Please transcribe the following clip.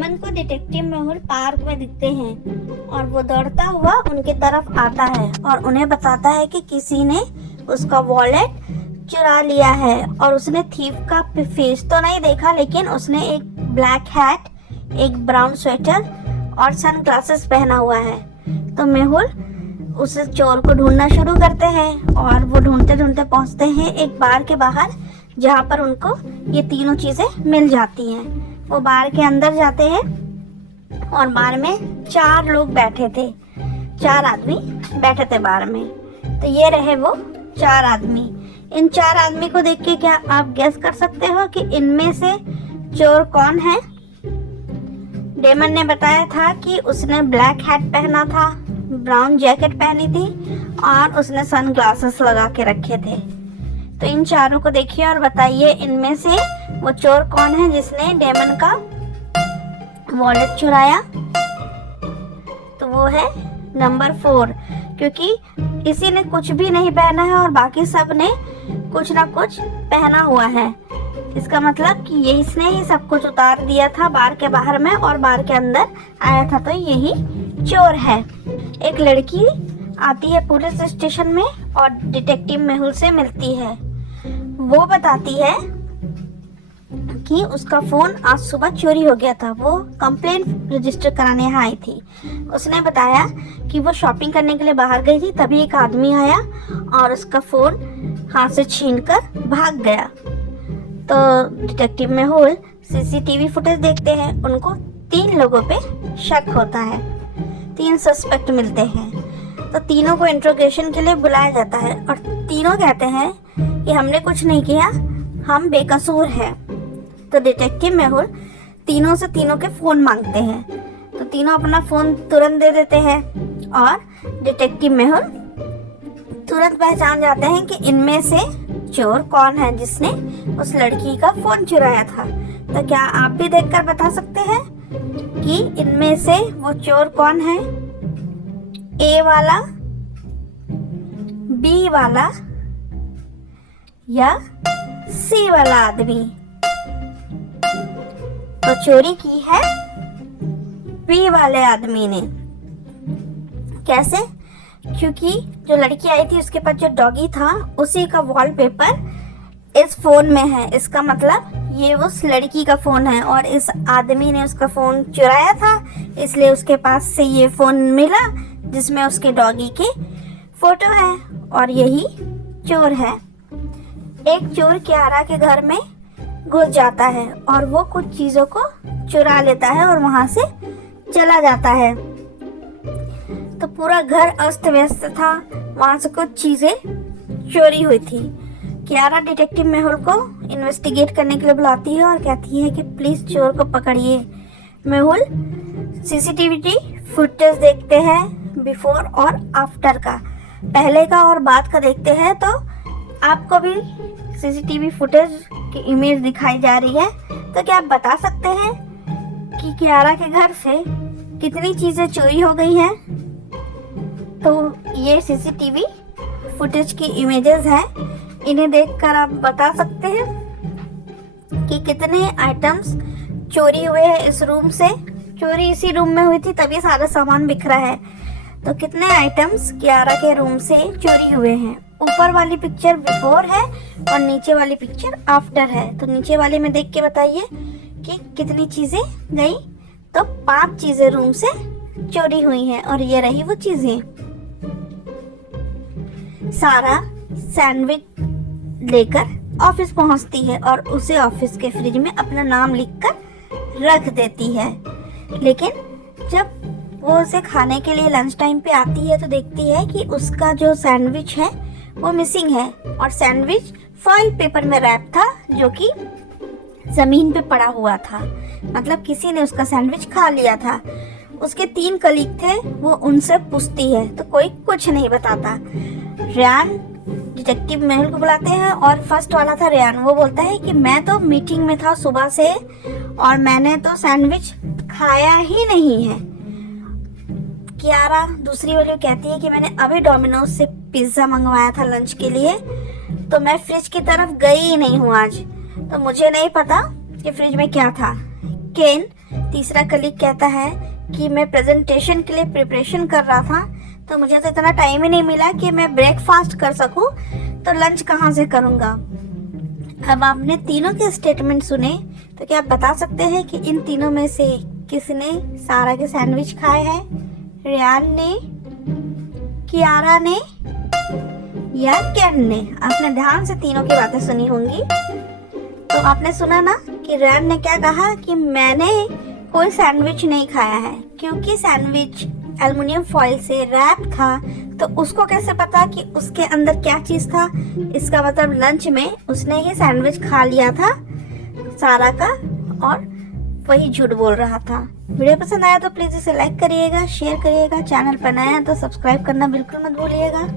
Daemon को detective Mehul park में दिखते हैं और वो दौड़ता हुआ उनकी तरफ आता है और उन्हें बताता है कि किसी ने उसका वॉलेट चुरा लिया है और उसने थीफ का फेस तो नहीं देखा, लेकिन उसने एक ब्लैक हैट, एक ब्राउन स्वेटर और सन ग्लासेस पहना हुआ है। तो मेहुल उस चोर को ढूंढना शुरू करते हैं और वो ढूंढते ढूंढते पहुंचते हैं एक बार के बाहर, जहां पर उनको ये तीनों चीजें मिल जाती हैं। वो बार के अंदर जाते हैं और बार में 4 लोग बैठे थे, 4 आदमी बैठे थे बार में। तो ये रहे वो 4 आदमी। इन 4 आदमी को देख के क्या आप गेस कर सकते हो कि इनमें से चोर कौन है? डेमन ने बताया था कि उसने ब्लैक हैट पहना था, ब्राउन जैकेट पहनी थी और उसने सन ग्लासेस लगा के रखे थे। तो इन चारों को देखिए और बताइए इनमें से वो चोर कौन है जिसने डेमन का वॉलेट चुराया। तो वो है नंबर 4, क्योंकि इसी ने कुछ भी नहीं पहना है और बाकी सब ने कुछ ना कुछ पहना हुआ है। इसका मतलब कि ये इसने ही सब कुछ उतार दिया था बार के बाहर में और बार के अंदर आया था, तो यही चोर है। एक लड़की आती है पुलिस स्टेशन में और डिटेक्टिव मेहुल से मिलती है। वो बताती है कि उसका फोन आज सुबह चोरी हो गया था। वो कंप्लेंट रजिस्टर कराने यहाँ आई थी। उसने बताया कि वो शॉपिंग करने के लिए बाहर गई थी, तभी एक आदमी आया और उसका फोन हाथ से छीनकर भाग गया। तो डिटेक्टिव मेहुल सीसीटीवी फुटेज देखते हैं। उनको 3 लोगों पे शक होता है, 3 सस्पेक्ट मिलते हैं। तो तीनों को इंट्रोगेशन के लिए बुलाया जाता है और तीनों कहते हैं कि हमने कुछ नहीं किया, हम बेकसूर हैं। तो डिटेक्टिव मेहुल तीनों से तीनों के फोन मांगते हैं। तो तीनों अपना फोन तुरंत दे देते हैं और डिटेक्टिव मेहुल तुरंत पहचान जाते हैं कि इनमें से चोर कौन है जिसने उस लड़की का फोन चुराया था। तो क्या आप भी देखकर बता सकते हैं कि इनमें से वो चोर कौन है? ए वाला, बी वाला या सी वाला आदमी? तो चोरी की है बी वाले आदमी ने। कैसे? क्योंकि जो लड़की आई थी उसके पास जो डॉगी था उसी का वॉलपेपर इस फोन में है। इसका मतलब ये उस लड़की का फोन है और इस आदमी ने उसका फोन चुराया था, इसलिए उसके पास से ये फोन मिला जिसमें उसके डॉगी के फोटो है और यही चोर है। एक चोर कियारा के घर में घुस जाता है और वो कुछ चीजों को चुरा लेता है और वहां से चला जाता है। तो पूरा घर अस्त व्यस्त था, वहां से कुछ चीजें चोरी हुई थी। कियारा डिटेक्टिव मेहुल को इन्वेस्टिगेट करने के लिए बुलाती है और कहती है कि प्लीज चोर को पकड़िए। मेहुल सीसीटीवी फुटेज देखते हैं, बिफोर और आफ्टर का, पहले का और बाद का देखते हैं। तो आपको भी सीसीटीवी फुटेज की इमेज दिखाई जा रही है। तो क्या आप बता सकते हैं कि कियारा के घर से कितनी चीजें चोरी हो गई हैं? तो ये सीसीटीवी फुटेज की इमेजेस हैं, इन्हें देखकर आप बता सकते हैं कि कितने आइटम्स चोरी हुए हैं इस रूम से। चोरी इसी रूम में हुई थी तभी सारा सामान बिखरा है। तो कितने आइटम्स कियारा के रूम से चोरी हुए हैं? ऊपर वाली पिक्चर बिफोर है और नीचे वाली पिक्चर आफ्टर है। तो नीचे वाले में देख के बताइए कि कितनी चीजें गई। तो 5 चीजें रूम से चोरी हुई हैं और ये रही वो चीजें। सारा सैंडविच लेकर ऑफिस पहुंचती है और उसे ऑफिस के फ्रिज में अपना नाम लिखकर रख देती है। लेकिन जब वो उसे खाने के लिए लंच टाइम पे आती है तो देखती है कि उसका जो सैंडविच है वो मिसिंग है और सैंडविच फॉइल पेपर में रैप था जो कि जमीन पे पड़ा हुआ था। मतलब किसी ने उसका सैंडविच खा लिया था। उसके 3 कलीग थे, वो उनसे पूछती है तो कोई कुछ नहीं बताता। रेयान डिटेक्टिव मेहुल को बुलाते हैं और फर्स्ट वाला था रेयान। वो बोलता है कि मैं तो मीटिंग में था सुबह से और मैंने तो सैंडविच खाया ही नहीं है। कियारा दूसरी वाली कहती है कि मैंने अभी डोमिनोज से पिज्जा मंगवाया था लंच के लिए, तो मैं फ्रिज की तरफ गई ही नहीं हूँ आज, तो मुझे नहीं पता कि फ्रिज में क्या था। केन तीसरा कलीग कहता है कि मैं प्रेजेंटेशन के लिए प्रिपरेशन कर रहा था, तो मुझे तो इतना टाइम ही नहीं मिला कि मैं ब्रेकफास्ट कर सकूं, तो लंच कहाँ से करूँगा। अब आपने तीनों के स्टेटमेंट सुने, तो क्या आप बता सकते हैं कि इन तीनों में से किसने सारा के सैंडविच खाए हैं? रेयान ने, कियारा ने या केन ने? आपने ध्यान से तीनों की बातें सुनी होंगी। तो आपने सुना ना कि रेयान ने क्या कहा कि मैंने कोई सैंडविच नहीं खाया है, क्योंकि सैंडविच एल्युमिनियम फॉइल से रैप था, तो उसको कैसे पता कि उसके अंदर क्या चीज था। इसका मतलब लंच में उसने ही सैंडविच खा लिया था सारा का, और वही झूठ बोल रहा था। वीडियो पसंद आया तो प्लीज इसे लाइक करिएगा, शेयर करिएगा, चैनल पर नया है तो सब्सक्राइब करना बिल्कुल मत भूलिएगा।